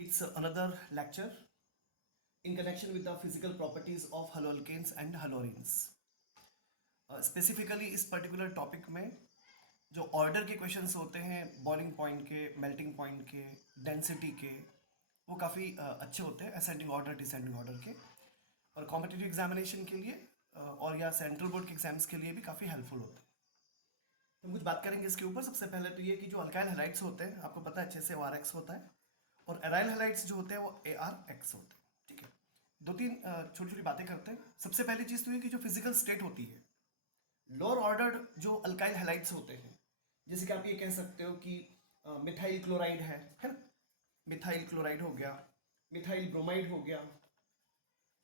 It's another lecture in connection with the physical properties of haloalkanes and haloarenes. Specifically इस particular topic में जो order के questions होते हैं बॉइलिंग पॉइंट के, मेल्टिंग पॉइंट के, डेंसिटी के, वो काफ़ी अच्छे होते हैं असेंडिंग ऑर्डर डिसेंडिंग ऑर्डर के, और कॉम्पिटिटिव एग्जामिनेशन के लिए और या सेंट्रल बोर्ड के एग्जाम्स के लिए भी काफ़ी हेल्पफुल होते हैं। तो हम कुछ बात करेंगे इसके ऊपर। सबसे पहले तो ये कि जो अल्काइल हैलाइड्स होते हैं, आपको पता है अच्छे से, वो आर एक्स होता है, और एराइल हैलाइड्स जो होते हैं वो ए आर एक्स होते हैं। ठीक है, दो तीन छोटी छोटी बातें करते हैं। सबसे पहली चीज़ तो ये कि जो फिजिकल स्टेट होती है, लोअर ऑर्डर जो अल्काइल हैलाइड्स होते हैं, जैसे कि आप ये कह सकते हो कि मिथाइल क्लोराइड है ना, मिथाइल क्लोराइड हो गया, मिथाइल ब्रोमाइड हो गया,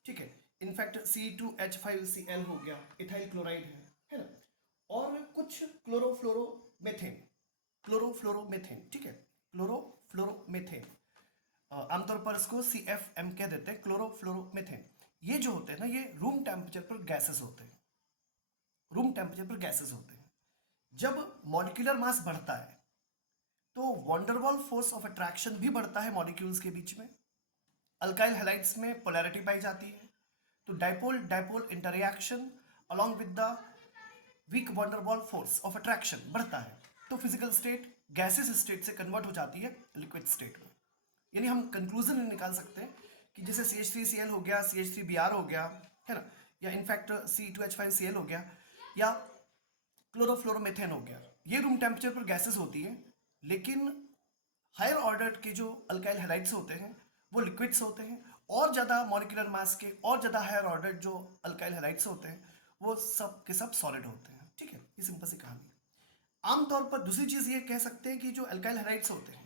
ठीक है, इनफैक्ट C2H5Cl हो गया, इथाइल क्लोराइड है ना, और कुछ क्लोरोफ्लोरोमेथेन, क्लोरोफ्लोरोमेथेन, ठीक है, क्लोरोफ्लोरोमेथेन, आमतौर पर इसको CFM कह देते हैं, क्लोरोफ्लोरोमेथेन। ये जो होते हैं ना, ये रूम टेम्परेचर पर गैसेस होते हैं, रूम टेम्परेचर पर गैसेस होते हैं। जब मॉलिक्यूलर मास बढ़ता है तो वॉन्डरवॉल फोर्स ऑफ अट्रैक्शन भी बढ़ता है मॉलिक्यूल्स के बीच में। अल्काइल हैलाइड्स में पोलैरिटी पाई जाती है, तो dipole dipole interaction along with the weak van der Waals force of attraction बढ़ता है, तो फिजिकल स्टेट गैसेस स्टेट से कन्वर्ट हो जाती है लिक्विड स्टेट में। यानी हम कंक्लूजन निकाल सकते हैं कि जैसे CH3Cl हो गया, CH3Br हो गया, है ना, या इनफैक्ट C2H5Cl हो गया, या क्लोरोफ्लोरोमेथेन हो गया, ये रूम टेम्परेचर पर गैसेस होती है। लेकिन हायर ऑर्डर के जो अल्काइल हैलाइड्स होते हैं वो लिक्विड्स होते हैं, और ज़्यादा मॉलिक्यूलर मास के और ज़्यादा हायर ऑर्डर जो अल्काइल हैलाइड्स होते हैं वो सब के सब सॉलिड होते हैं। ठीक है, ये सिंपल सी कहानी है। आमतौर पर दूसरी चीज़ ये कह सकते हैं कि जो अल्काइल हैलाइड्स होते हैं,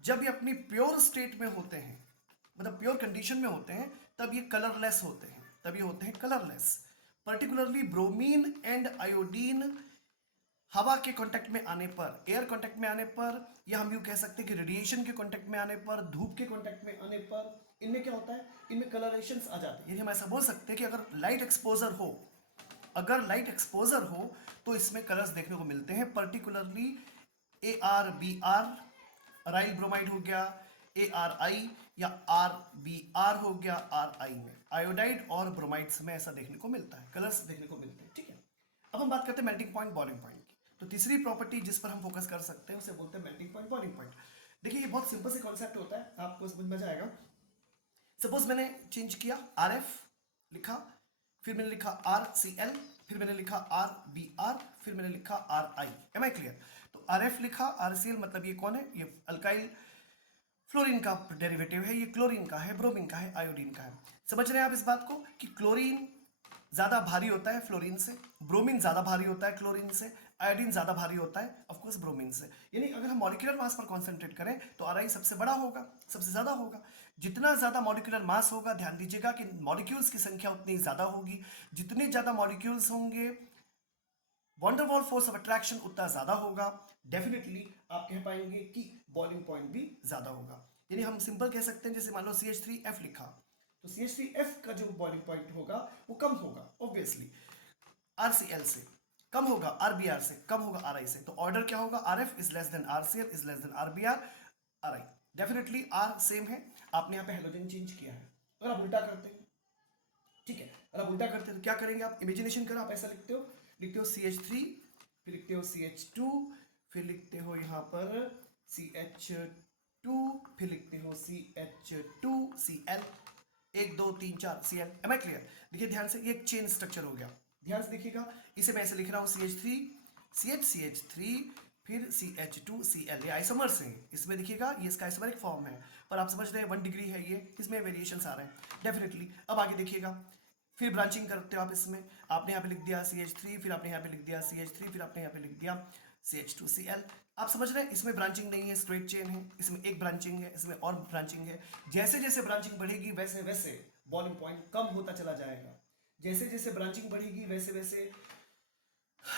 जब ये अपनी प्योर स्टेट में होते हैं, मतलब प्योर कंडीशन में होते हैं, तब ये कलरलेस होते हैं, तब ये होते हैं colourless. Particularly bromine and iodine हवा के कांटेक्ट में आने पर, एयर कांटेक्ट में आने पर, या हम यूं कह सकते हैं कि रेडिएशन के कांटेक्ट में आने पर, धूप के कांटेक्ट में आने पर, इनमें क्या होता है, इनमें कलरेशंस आ जाते हैं। यानी हम ऐसा बोल सकते हैं कि अगर लाइट एक्सपोजर हो, अगर लाइट एक्सपोजर हो तो इसमें कलर्स देखने को मिलते हैं। पर्टिकुलरली ArBr, अराइल ब्रोमाइड हो गया, ARI, या RBr हो गया, RI में, आयोडाइड और ब्रोमाइड्स में ऐसा देखने को मिलता है, कलर्स देखने को मिलते हैं। ठीक है, अब हम बात करते हैं मेल्टिंग पॉइंट बॉइलिंग पॉइंट की। तो तीसरी प्रॉपर्टी जिस पर हम फोकस कर सकते हैं उसे बोलते हैं मेल्टिंग पॉइंट बॉइलिंग पॉइंट। देखिए, ये बहुत सिंपल से कॉन्सेप्ट होता है, आपको समझ में जाएगा। सपोज मैंने चेंज किया, RF लिखा, फिर मैंने लिखा RCl, फिर मैंने लिखा RBr, फिर मैंने लिखा RI। Am I clear? तो RF लिखा, RCl मतलब ये कौन है, ये अल्काइल फ्लोरीन का डेरिवेटिव है, ये क्लोरीन का है, ब्रोमीन का है, आयोडीन का है। समझ रहे हैं आप इस बात को कि क्लोरीन ज्यादा भारी होता है फ्लोरीन से, ब्रोमीन ज्यादा भारी होता है क्लोरीन से, आयोडीन ज्यादा भारी होता है ऑफ कोर्स ब्रोमीन से। यानी अगर हम मॉलिक्यूलर मास पर कॉन्सेंट्रेट करें तो आरआई सबसे बड़ा होगा, सबसे ज्यादा होगा। जितना ज्यादा मॉलिक्यूलर मास होगा, ध्यान दीजिएगा कि मॉलिक्यूल्स की संख्या उतनी ज्यादा होगी। जितने ज्यादा मॉलिक्यूल्स होंगे, वंडरवॉल फोर्स ऑफ अट्रैक्शन उतना ज्यादा होगा। डेफिनेटली आप कह पाएंगे कि बॉइलिंग पॉइंट भी ज्यादा होगा। यानी हम सिंपल कह सकते हैं, जैसे मान लो CH3F लिखा, तो CH3F का जो बॉइलिंग पॉइंट होगा वो कम होगा ऑब्वियसली RCl से, कम होगा RBr से, कम होगा RI से। तो ऑर्डर क्या होगा, RF is less than RCl is less than RBr, RI। Definitely R same है, आपने यहाँ पे हेलोजन चेंज किया है। अगर आप उल्टा करते हैं, ठीक है, अगर आप उल्टा करते हैं तो क्या करेंगे, आप इमेजिनेशन करो, आप ऐसा लिखते हो CH3, फिर लिखते हो CH2, फिर लिखते हो यहाँ पर CH2, फिर लिखते हो CH2Cl, 1 2 3 4 Cl। M I clear? देखिए ध्यान से, ये एक चेन स्ट्रक्चर हो गया, ध्यान से देखिएगा। इसे मैं ऐसे लिख रहा हूँ, CH3 CH3, फिर CH2Cl, ये आइसोमर्स हैं। इसमें देखिएगा ये इसका आइसोमरिक फॉर्म है, पर आप समझ रहे हैं 1 डिग्री है ये, इसमें वेरिएशंस आ रहे हैं डेफिनेटली। अब आगे देखिएगा, फिर ब्रांचिंग करते हो आप इसमें, आपने यहाँ पे लिख दिया CH3, फिर आपने यहाँ पे लिख दिया CH3, फिर आपने यहाँ पे लिख दिया CH2Cl। आप समझ रहे हैं, इसमें ब्रांचिंग नहीं है, स्ट्रेट चेन है, इसमें एक ब्रांचिंग है, इसमें और ब्रांचिंग है। जैसे जैसे ब्रांचिंग बढ़ेगी वैसे वैसे बॉइलिंग पॉइंट कम होता चला जाएगा, जैसे जैसे ब्रांचिंग बढ़ेगी वैसे वैसे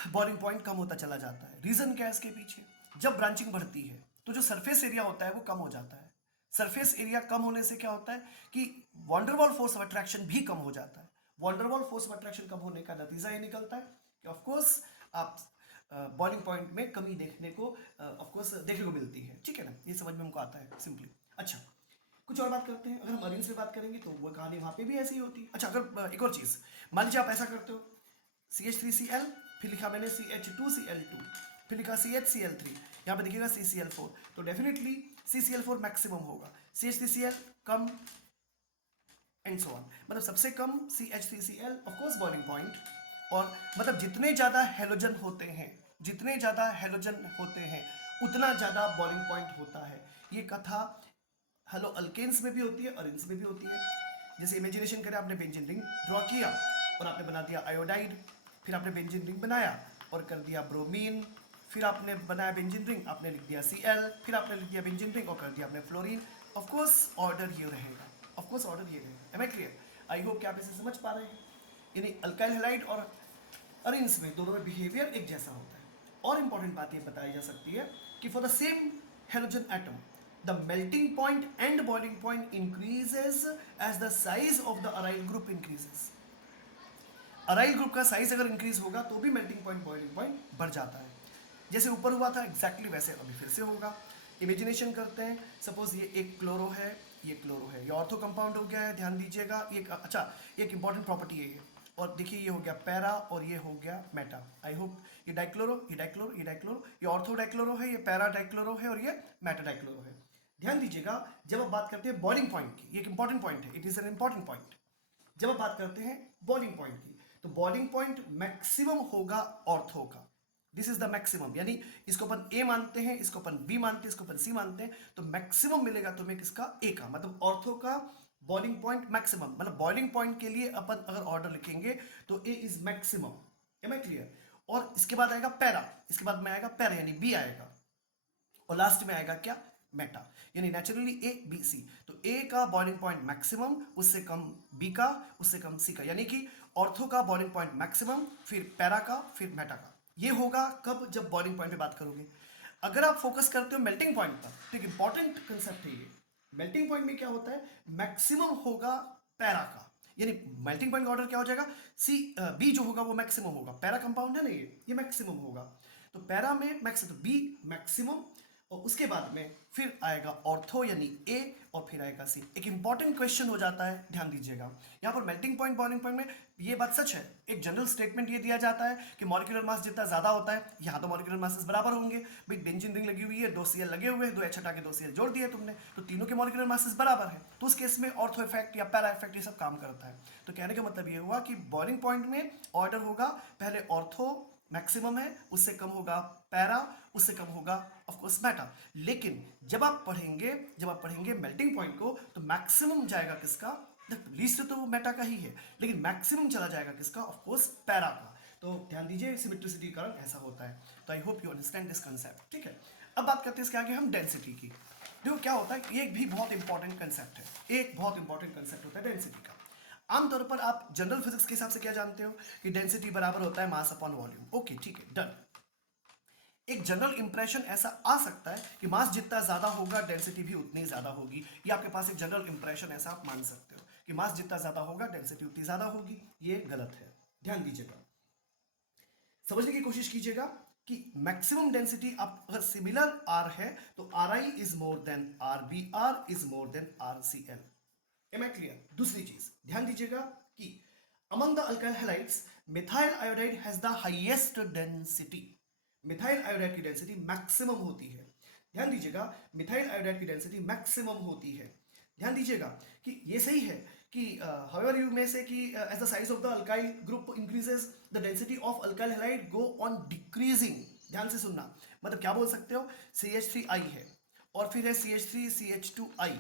बॉइलिंग पॉइंट कम होता चला जाता है। रीजन क्या है इसके पीछे, जब ब्रांचिंग बढ़ती है तो जो सरफेस एरिया होता है वो कम हो जाता है। सरफेस एरिया कम होने से क्या होता है कि वॉन्डरवॉल फोर्स ऑफ अट्रैक्शन भी कम हो जाता है। वॉन्डरवॉल फोर्स ऑफ अट्रैक्शन कम होने का नतीजा ये निकलता है कि ऑफकोर्स आप बॉइलिंग पॉइंट में कमी देखने को ऑफकोर्स देखने को मिलती है। ठीक है ना, ये समझ में हमको आता है सिंपली। अच्छा, कुछ और बात करते हैं, अगर हम अरेंज से बात करेंगे तो वो कहानी वहाँ पे भी ऐसी ही होती है। अच्छा, अगर एक और चीज़, मान लीजिए आप ऐसा करते हो, CH3Cl, फिर लिखा मैंने CH2Cl2, फिर लिखा CHCl3, यहाँ पे देखिएगा CCl4, तो डेफिनेटली CCl4 मैक्सिमम होगा, CH3Cl come, and so on. मतलब सबसे कम CH3Cl, of course boiling point, और मतलब जितने ज़्यादा हेलोजन होते हैं, जितने ज़्यादा हेलोजन होते हैं उतना ज़्यादा बॉइलिंग पॉइंट होता है। ये कथा हेलो अल्केन्स में भी होती है, अरेन्स में भी होती है। जैसे इमेजिनेशन करें, आपने बेंजीन रिंग ड्रॉ किया और आपने बना दिया आयोडाइड, फिर आपने बेंजीन रिंग बनाया और कर दिया ब्रोमीन, फिर आपने बनाया बेंजीन रिंग, आपने लिख दिया Cl, फिर आपने लिख दिया बेंजीन रिंग और कर दिया आपने फ्लोरीन। ऑफ कोर्स ऑर्डर ये रहेगा, ऑफ कोर्स ऑर्डर ये रहेगा। Am I clear? I hope कि आप इसे समझ पा रहे हैं। यानी अल्काइल हैलाइड और अरेन्स में दोनों में बिहेवियर एक जैसा होता है। और इंपॉर्टेंट बात ये बताई जा सकती है कि for the same halogen atom the melting point and boiling point increases as the size of the aryl group increases. Aryl group का साइज अगर इंक्रीज होगा तो भी मेल्टिंग पॉइंट बॉइलिंग पॉइंट बढ़ जाता है। जैसे ऊपर हुआ था एग्जैक्टली वैसे अभी फिर से होगा। इमेजिनेशन करते हैं, सपोज ये एक क्लोरो है, ये क्लोरो है, ये ऑर्थो कंपाउंड हो गया है, ध्यान दीजिएगा। ये अच्छा, एक इंपॉर्टेंट प्रॉपर्टी है ये, और देखिए ये हो गया पैरा और ये हो गया मेटा। आई होप ये डाइक्लोरो, ये डाइक्लोरो, ये डाइक्लोरो, ये ऑर्थो डाइक्लोरो है, ये पैरा डाइक्लोरो है और ये मेटा डाइक्लोरो है। ध्यान दीजिएगा, जब आप बात करते हैं बॉइलिंग पॉइंट की, ये एक इंपॉर्टेंट पॉइंट है, it is an important point. जब आप बात करते हैं बॉइलिंग पॉइंट की, तो बॉइलिंग पॉइंट मैक्सिमम होगा ऑर्थो का। दिस इज द मैक्सिमम, यानी इसको अपन ए मानते हैं, इसको अपन बी मानते हैं, इसको अपन सी मानते हैं, तो मैक्सिमम मिलेगा तुम्हें किसका? ए का, मतलब ऑर्थो का बॉइलिंग पॉइंट मैक्सिमम। मतलब बॉइलिंग पॉइंट के लिए अपन अगर ऑर्डर लिखेंगे तो A is maximum. Am I clear? और इसके बाद आएगा पैरा, इसके बाद में आएगा पैरा यानी बी आएगा, और लास्ट में आएगा क्या? मेटा, यानी नेचुरली ए बी सी। तो ए का बॉइलिंग पॉइंट मैक्सिमम, उससे कम बी का, उससे कम सी का, यानी कि ऑर्थो का बॉइलिंग पॉइंट मैक्सिमम, फिर पैरा का, फिर मेटा का। ये होगा कब? जब बॉइलिंग पॉइंट पे बात करोगे। अगर आप फोकस करते हो मेल्टिंग पॉइंट पर, तो एक इंपॉर्टेंट कंसेप्ट है ये। मेल्टिंग पॉइंट में क्या होता है? मैक्सिमम होगा पैरा का, यानी मेल्टिंग पॉइंट का ऑर्डर क्या हो जाएगा? सी बी जो होगा वो मैक्सिमम होगा, पैरा कंपाउंड है ना ये मैक्सिमम होगा। तो पैरा में मैक्सिमम, तो बी मैक्सिमम, और उसके बाद में फिर आएगा ऑर्थो यानी ए, और फिर आएगा सी। एक इंपॉर्टेंट क्वेश्चन हो जाता है, ध्यान दीजिएगा। यहाँ पर मेल्टिंग पॉइंट बॉइलिंग पॉइंट में ये बात सच है, एक जनरल स्टेटमेंट ये दिया जाता है कि मॉलिक्यूलर मास जितना ज्यादा होता है, यहाँ तो मॉलिक्यूलर मासेस बराबर होंगे भाई, बेंजीन रिंग लगी हुई है, 2 Cl लगे हुए हैं, 2 H हटा के 2 Cl जोड़ दिए तुमने, तो तीनों के मॉलिक्यूलर मासेस बराबर है, तो उस केस में ऑर्थो इफेक्ट या पैरा इफेक्ट ये सब काम करता है। तो कहने का मतलब ये हुआ कि बॉइलिंग पॉइंट में ऑर्डर होगा, पहले ऑर्थो मैक्सिमम है, उससे कम होगा पैरा, उससे कम होगा ऑफ कोर्स मेटा। लेकिन जब आप पढ़ेंगे मेल्टिंग पॉइंट को, तो मैक्सिमम जाएगा किसका? लीस्ट तो मेटा का ही है, लेकिन मैक्सिमम चला जाएगा किसका? ऑफ कोर्स पैरा का। तो ध्यान दीजिए, सिमेट्रिसिटी के कारण ऐसा होता है। तो I hope you understand this concept, ठीक है। अब बात करते हैं इसके आगे हम डेंसिटी की। देखो क्या होता है, ये भी बहुत इंपॉर्टेंट कंसेप्ट है, एक बहुत इंपॉर्टेंट कंसेप्ट होता है डेंसिटी का। आमतौर पर आप जनरल फिजिक्स के हिसाब से क्या जानते हो कि डेंसिटी बराबर होता है मास अपॉन वॉल्यूम। ओके ठीक है, डन। एक जनरल इंप्रेशन ऐसा आ सकता है कि मास जितना ज्यादा होगा डेंसिटी भी उतनी ज्यादा होगी। ये आपके पास एक जनरल इंप्रेशन ऐसा आप मान सकते हो कि मास जितना ज्यादा होगा डेंसिटी उतनी ज्यादा होगी। ये गलत है, ध्यान दीजिएगा, समझने की कोशिश कीजिएगा कि मैक्सिमम डेंसिटी आप अगर सिमिलर आर है तो R I is more than R B, R is more than R C L. Am I clear? दूसरी चीज ध्यान दीजिएगा कि among the alkyl halides methyl iodide has the highest density। Methyl iodide की density maximum होती है। ध्यान दीजिएगा, मिथाइल आयोडाइड की डेंसिटी मैक्सिमम होती है। ध्यान दीजिएगा कि ये सही है कि however you may say कि as the size of the alkyl group increases the density of alkyl halide go on decreasing। ध्यान से सुनना, मतलब क्या बोल सकते हो, CH3I है और फिर है CH3CH2I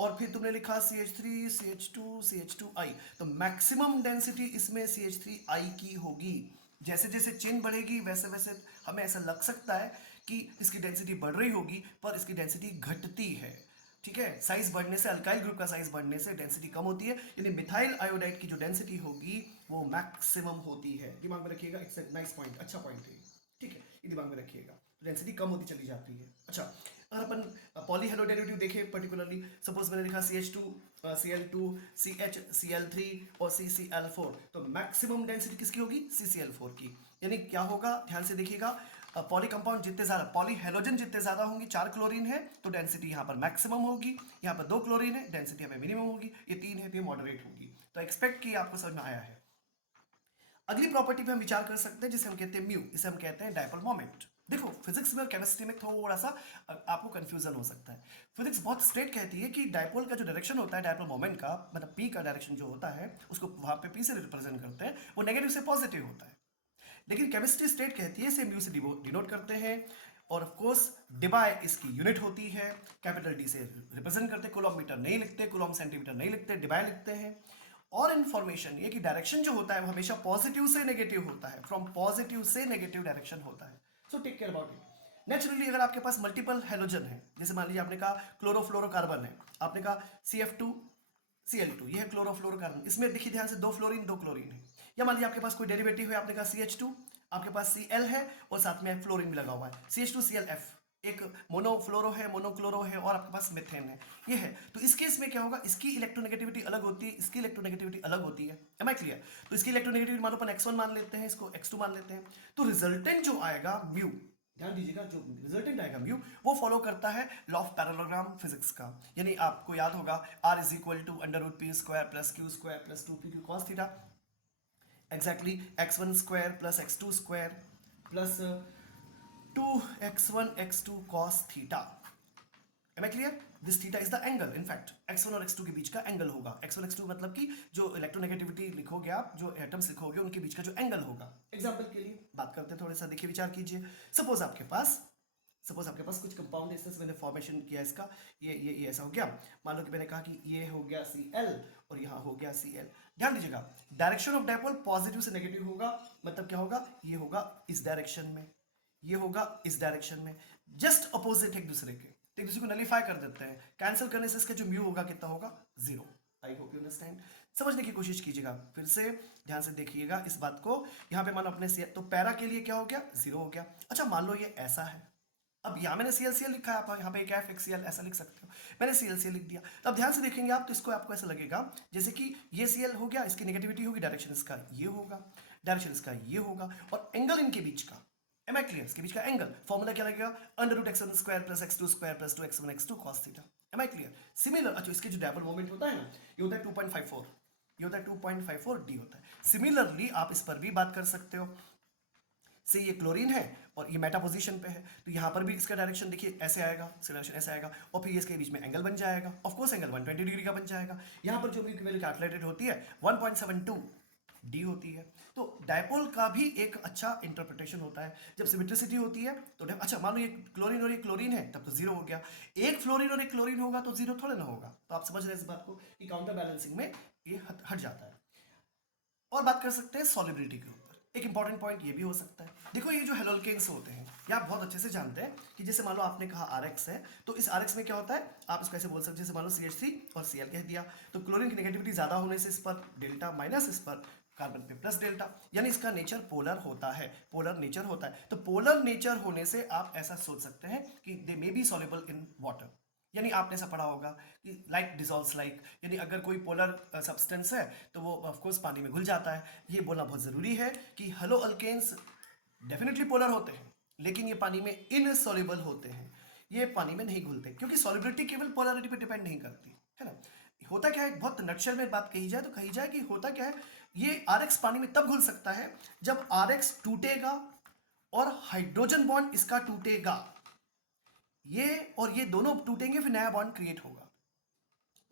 और फिर तुमने लिखा CH3CH2CH2I, तो मैक्सिमम डेंसिटी इसमें CH3I की होगी। जैसे जैसे चेन बढ़ेगी वैसे वैसे हमें ऐसा लग सकता है कि इसकी डेंसिटी बढ़ रही होगी, पर इसकी डेंसिटी घटती है। ठीक है, साइज बढ़ने से, अल्काइल ग्रुप का साइज बढ़ने से डेंसिटी कम होती है, यानी मिथाइल आयोडाइड की जो डेंसिटी होगी वो मैक्सिमम होती है। दिमाग में रखिएगा, इट्स ए नाइस पॉइंट, अच्छा पॉइंट है। ठीक है, ये दिमाग में रखिएगा, डेंसिटी कम होती चली जाती है। अच्छा, अगर अपन पॉली हेलोडेरिवेटिव देखें पर्टिकुलरली, सपोज मैंने लिखा CH2Cl2 CHCl3 और CCl4, तो मैक्सिमम डेंसिटी किसकी होगी? CCl4 की। यानी क्या होगा, ध्यान से देखिएगा, पॉली कंपाउंड जितने ज्यादा, पॉली हेलोजन जितने ज्यादा होंगे, 4 क्लोरीन है तो डेंसिटी यहाँ पर मैक्सिमम होगी, यहाँ पर 2 क्लोरीन है डेंसिटी हमें मिनिमम होगी, ये 3 है तो ये मॉडरेट होगी। तो एक्सपेक्ट की आपको समझ में आया है। अगली प्रॉपर्टी पे हम विचार कर सकते हैं जिसे हम कहते हैं म्यू, इसे हम कहते हैं डायपोल मोमेंट। देखो फिजिक्स में और केमिस्ट्री में थोड़ा सा आपको कंफ्यूजन हो सकता है। फिजिक्स बहुत स्ट्रेट कहती है कि डायपोल का जो डायरेक्शन होता है, डायपोल मोमेंट का मतलब पी का डायरेक्शन जो होता है उसको वहां पे पी से रिप्रेजेंट करते हैं, वो नेगेटिव से पॉजिटिव होता है। लेकिन केमिस्ट्री स्टेट कहती है इसे म्यू से डिनोट करते हैं, और ऑफ कोर्स डिबाई इसकी यूनिट होती है, कैपिटल डी से रिप्रेजेंट करते हैं, कूलम मीटर नहीं लिखते, कूलम सेंटीमीटर नहीं लिखते, डिबाई लिखते हैं। और इन्फॉर्मेशन ये कि डायरेक्शन जो होता है वो हमेशा पॉजिटिव से नेगेटिव होता है, फ्रॉम पॉजिटिव से नेगेटिव डायरेक्शन होता है। So take care about it. Naturally अगर आपके पास मल्टीपल हेलोजन है, जैसे मान लीजिए आपने कहा क्लोरोफ्लोरोकार्बन है, आपने कहा CF2 Cl2, यह है क्लोरोफ्लोरोकार्बन, इसमें देखिए ध्यान से 2 फ्लोरीन 2 क्लोरीन है। या मान लीजिए आपके पास कोई डेरिवेटिव है, आपने कहा CH2, आपके पास Cl है और साथ में फ्लोरीन भी लगा हुआ है, CH2ClF, एक मोनोफ्लोरो है, मोनोक्लोरो है और आपके पास मिथेन है, ये है। तो इस केस में क्या होगा, इसकी इलेक्ट्रोनेगेटिविटी अलग होती है, इसकी इलेक्ट्रोनेगेटिविटी अलग होती है। Am I clear? तो इसकी इलेक्ट्रोनेगेटिविटी मान लो अपन x1 मान लेते हैं, इसको x2 मान लेते हैं, तो रिजल्टेंट जो आएगा म्यू, ध्यान दीजिएगा, जो रिजल्टेंट आएगा म्यू वो फॉलो करता है लॉ ऑफ पैरेललोग्राम फिजिक्स का। यानी आपको याद होगा R is equal to √p² plus q² plus 2pq cos theta, exactly x1² plus x2² plus 2x1 x2 cos theta. Am I clear? This theta is the angle. In fact, x1 और x2 के बीच का angle होगा। x1 x2 मतलब कि जो electronegativity लिखोगे आप, जो एटम्स लिखोगे उनके बीच का जो एंगल होगा। एग्जांपल के लिए बात करते हैं, थोड़ा सा देखिए, विचार कीजिए। सपोज आपके पास कुछ कंपाउंड है, मैंने फॉर्मेशन किया इसका, ये ऐसा हो गया। मान लो कि मैंने कहा कि ये हो गया Cl और यहाँ हो गया Cl। ध्यान दीजिएगा, डायरेक्शन ऑफ डायपोल पॉजिटिव से नेगेटिव होगा, मतलब क्या होगा, ये होगा इस डायरेक्शन में, ये होगा इस डायरेक्शन में, जस्ट अपोजिट एक दूसरे के। एक दूसरे को नलीफाई कर देते हैं, कैंसिल करने से इसका जो म्यू होगा कितना होगा, 0। I hope you understand. समझने की कोशिश कीजिएगा, फिर से ध्यान से देखिएगा इस बात को। यहाँ पे मानो अपने तो पैरा के लिए क्या हो गया, 0 हो गया। अच्छा मान लो ये ऐसा है, अब यहाँ मैंने CL लिखा है, आप यहाँ पे क्या है Cl ऐसा लिख सकते हो, मैंने CL लिख दिया। तो अब ध्यान से देखेंगे आप, तो इसको आपको ऐसा लगेगा जैसे कि ये Cl हो गया, इसकी नेगेटिविटी होगी, डायरेक्शन इसका ये होगा, डायरेक्शन इसका ये होगा, और एंगल इनके बीच का, एम आई क्लियर, इसके बीच का एंगल फॉर्मूला क्या लगेगा, √x1² plus x2² plus 2x1 x2 cos theta. Am I clear? Similar, अच्छा इसके जो डायपोल मोमेंट होता है ना, ये होता है 2.54, ये होता है 2.54 d होता है। सिमिलरली आप इस पर भी बात कर सकते हो, से ये क्लोरीन है और ये मेटा पोजीशन पे है, तो यहाँ पर भी इसका डायरेक्शन देखिए ऐसे आएगा, डायरेक्शन ऐसे आएगा, और फिर इसके बीच में एंगल बन जाएगा, ऑफ कोर्स एंगल 120 डिग्री का बन जाएगा। यहाँ पर जो म्यू की वैल्यू कैलकुलेटेड होती है 1.72 डी होती है। तो डायपोल का भी एक अच्छा इंटरप्रिटेशन होता है, जब सिमेट्रिसिटी होती है तो अच्छा मान लो ये क्लोरीन और ये क्लोरीन है, तब तो 0 हो गया, एक फ्लोरीन और एक क्लोरीन होगा तो 0 थोड़े ना होगा। तो आप समझ रहे हैं इस बात को कि काउंटर बैलेंसिंग में ये हट जाता है। और बात कर सकते हैं सॉल्युबिलिटी के ऊपर, एक इंपॉर्टेंट पॉइंट ये भी हो सकता है। देखो ये जो हेलोल्केन्स होते हैं, ये आप बहुत अच्छे से जानते हैं कि जैसे मान लो आपने कहा RX है, तो इस RX में क्या होता है, आप इसको ऐसे बोल सकते हैं, जैसे मान लो CH3 और Cl कह दिया, तो क्लोरीन की नेगेटिविटी ज्यादा होने से इस पर डेल्टा माइनस, इस पर कार्बन पे प्लस डेल्टा, यानी इसका नेचर पोलर होता है, पोलर नेचर होता है। तो पोलर नेचर होने से आप ऐसा सोच सकते हैं कि they may be soluble in water, यानी आपने ऐसा पढ़ा होगा कि लाइक डिसॉल्व्स लाइक, यानी अगर कोई पोलर सब्सटेंस है तो वो ऑफ कोर्स पानी में घुल जाता है। ये बोलना बहुत जरूरी है कि हेलो अल्केन्स डेफिनेटली पोलर होते हैं, लेकिन ये पानी में इनसॉल्युबल होते हैं, ये पानी में नहीं घुलते, क्योंकि सॉल्युबिलिटी केवल पोलरिटी पे डिपेंड नहीं करती है ना। होता क्या है, बहुत नक्शल में बात कही जाए तो कही जाए कि होता क्या है, ये RX पानी में तब घुल सकता है जब RX टूटेगा और हाइड्रोजन बॉन्ड इसका टूटेगा, ये और ये दोनों टूटेंगे, फिर नया बॉन्ड क्रिएट होगा।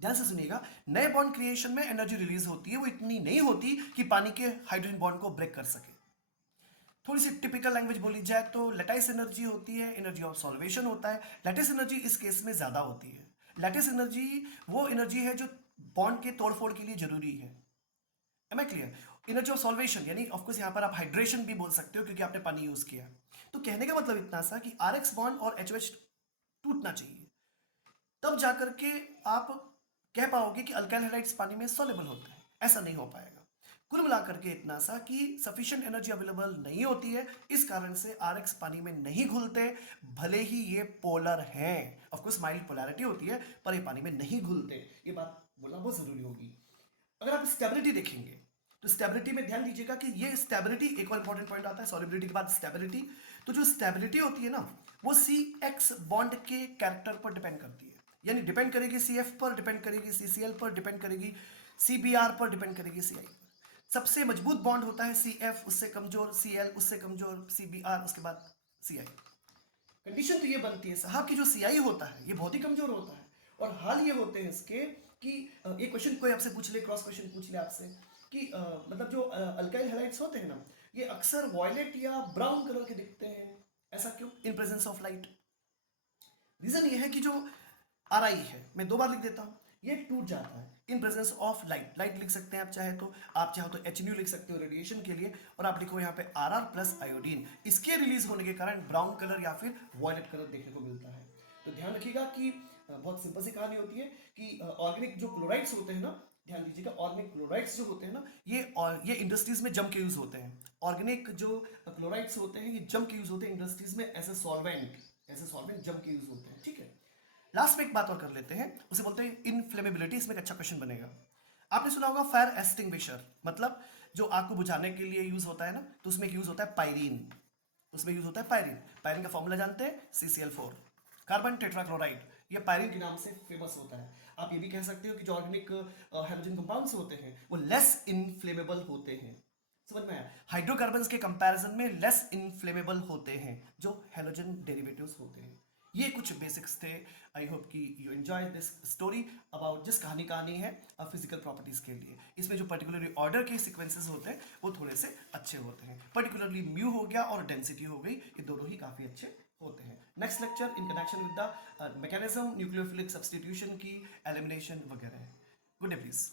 ध्यान से सुनिएगा, नए बॉन्ड क्रिएशन में एनर्जी रिलीज होती है, वो इतनी नहीं होती कि पानी के हाइड्रोजन बॉन्ड को ब्रेक कर सके। थोड़ी सी टिपिकल लैंग्वेज बोली जाए तो लैटिस एनर्जी होती है, एनर्जी ऑफ सॉल्वेशन होता है। लैटिस एनर्जी इस केस में ज्यादा होती है। लैटिस एनर्जी वो एनर्जी है जो बॉन्ड के तोड़फोड़ के लिए जरूरी है। Am I clear? Energy of solvation यानी ऑफकोर्स यहाँ पर आप हाइड्रेशन भी बोल सकते हो क्योंकि आपने पानी यूज किया। तो कहने का मतलब इतना सा कि RX बॉन्ड और HOH टूटना चाहिए, तब जाकर के आप कह पाओगे कि अल्काइल हाइड्राइड्स पानी में सॉल्युबल होते हैं। ऐसा नहीं हो पाएगा। कुल मिलाकर के इतना सा कि सफिशिएंट एनर्जी अवेलेबल नहीं होती है, इस कारण से RX पानी में नहीं घुलते, भले ही ये पोलर हैं। ऑफ कोर्स माइल्ड पोलैरिटी होती है, पर ये पानी में नहीं घुलते। ये बात बोलना बहुत जरूरी होगी। अगर आप स्टेबिलिटी देखेंगे तो स्टेबिलिटी में ध्यान दीजिएगा कि ये स्टेबिलिटी एक और इंपॉर्टेंट पॉइंट आता है, सॉल्युबिलिटी के बाद स्टेबिलिटी। तो जो स्टेबिलिटी होती है ना, वो सी एक्स बॉन्ड के कैरेक्टर पर डिपेंड करती है, यानी डिपेंड करेगी सी एफ पर, डिपेंड करेगी सी सी एल पर, डिपेंड करेगी सी बी आर पर, डिपेंड करेगी सी आई पर। सबसे मजबूत बॉन्ड होता है सी एफ, उससे कमजोर सी एल, उससे कमजोर सी बी आर, उसके बाद सी आई। कंडीशन तो ये बनती है साहब कि जो सी आई होता है ये बहुत ही कमजोर होता है, और हाल ये होते हैं इसके कि एक क्वेश्चन कोई आपसे पूछ ले, क्रॉस क्वेश्चन पूछ ले आपसे कि मतलब जो अल्काइल हैलाइड्स होते हैं ना, ये अक्सर वॉयलेट या ब्राउन कलर के दिखते हैं, ऐसा क्यों? In presence of light. Reason ये है कि जो आर आई है, मैं दो बार लिख देता हूँ, ये टूट जाता है इन प्रेजेंस ऑफ लाइट। लाइट लिख सकते हैं आप चाहे तो, आप चाहो तो एच न्यू लिख सकते हो रेडिएशन के लिए, और आप लिखो यहाँ पे आर आर प्लस आयोडीन। इसके रिलीज होने के कारण ब्राउन कलर या फिर वॉयलेट कलर देखने को मिलता है। तो ध्यान रखिएगा कि बहुत सिंपल सी कहानी होती है कि ऑर्गेनिक जो क्लोराइड्स होते हैं ना, ध्यान दीजिएगा, ऑर्गेनिक क्लोराइड्स जो होते हैं ना, ये इंडस्ट्रीज में जम के यूज होते हैं। ऑर्गेनिक जो क्लोराइड्स होते हैं ये जम के यूज होते हैं इंडस्ट्रीज में एज ए सॉल्वेंट, ऐसे सॉल्वेंट जम के यूज होते हैं, ठीक है। लास्ट में एक बात और कर लेते हैं, उसे बोलते हैं इनफ्लेमेबिलिटी। इसमें एक अच्छा क्वेश्चन बनेगा। आपने सुना होगा फायर एक्सटिंग्विशर, मतलब जो आग को बुझाने के लिए यूज होता है ना, तो उसमें यूज होता है पायरीन, उसमें यूज होता है पायरीन। पायरीन का फॉर्मूला जानते हैं, CCl4, कार्बन टेट्राक्लोराइड। ये पायरीन के नाम से फेमस होता है। आप ये भी कह सकते हो कि जो ऑर्गेनिक हैलोजन कंपाउंड्स होते हैं वो लेस इनफ्लेमेबल होते हैं। समझ में आया? हाइड्रोकार्बन्स के कंपैरिजन में लेस इनफ्लेमेबल होते हैं जो हैलोजन डेरिवेटिव्स होते हैं। ये कुछ बेसिक्स थे। आई होप कि you enjoy this story about, जिस कहानी है फिजिकल प्रॉपर्टीज के लिए। इसमें जो पर्टिकुलरली ऑर्डर के सीक्वेंसेस होते हैं वो थोड़े से अच्छे होते हैं, पर्टिकुलरली म्यू हो गया और डेंसिटी हो गई, ये दोनों ही काफ़ी अच्छे होते हैं। Next lecture in connection with the mechanism, nucleophilic substitution की, एलिमिनेशन वगैरह है। Good day please.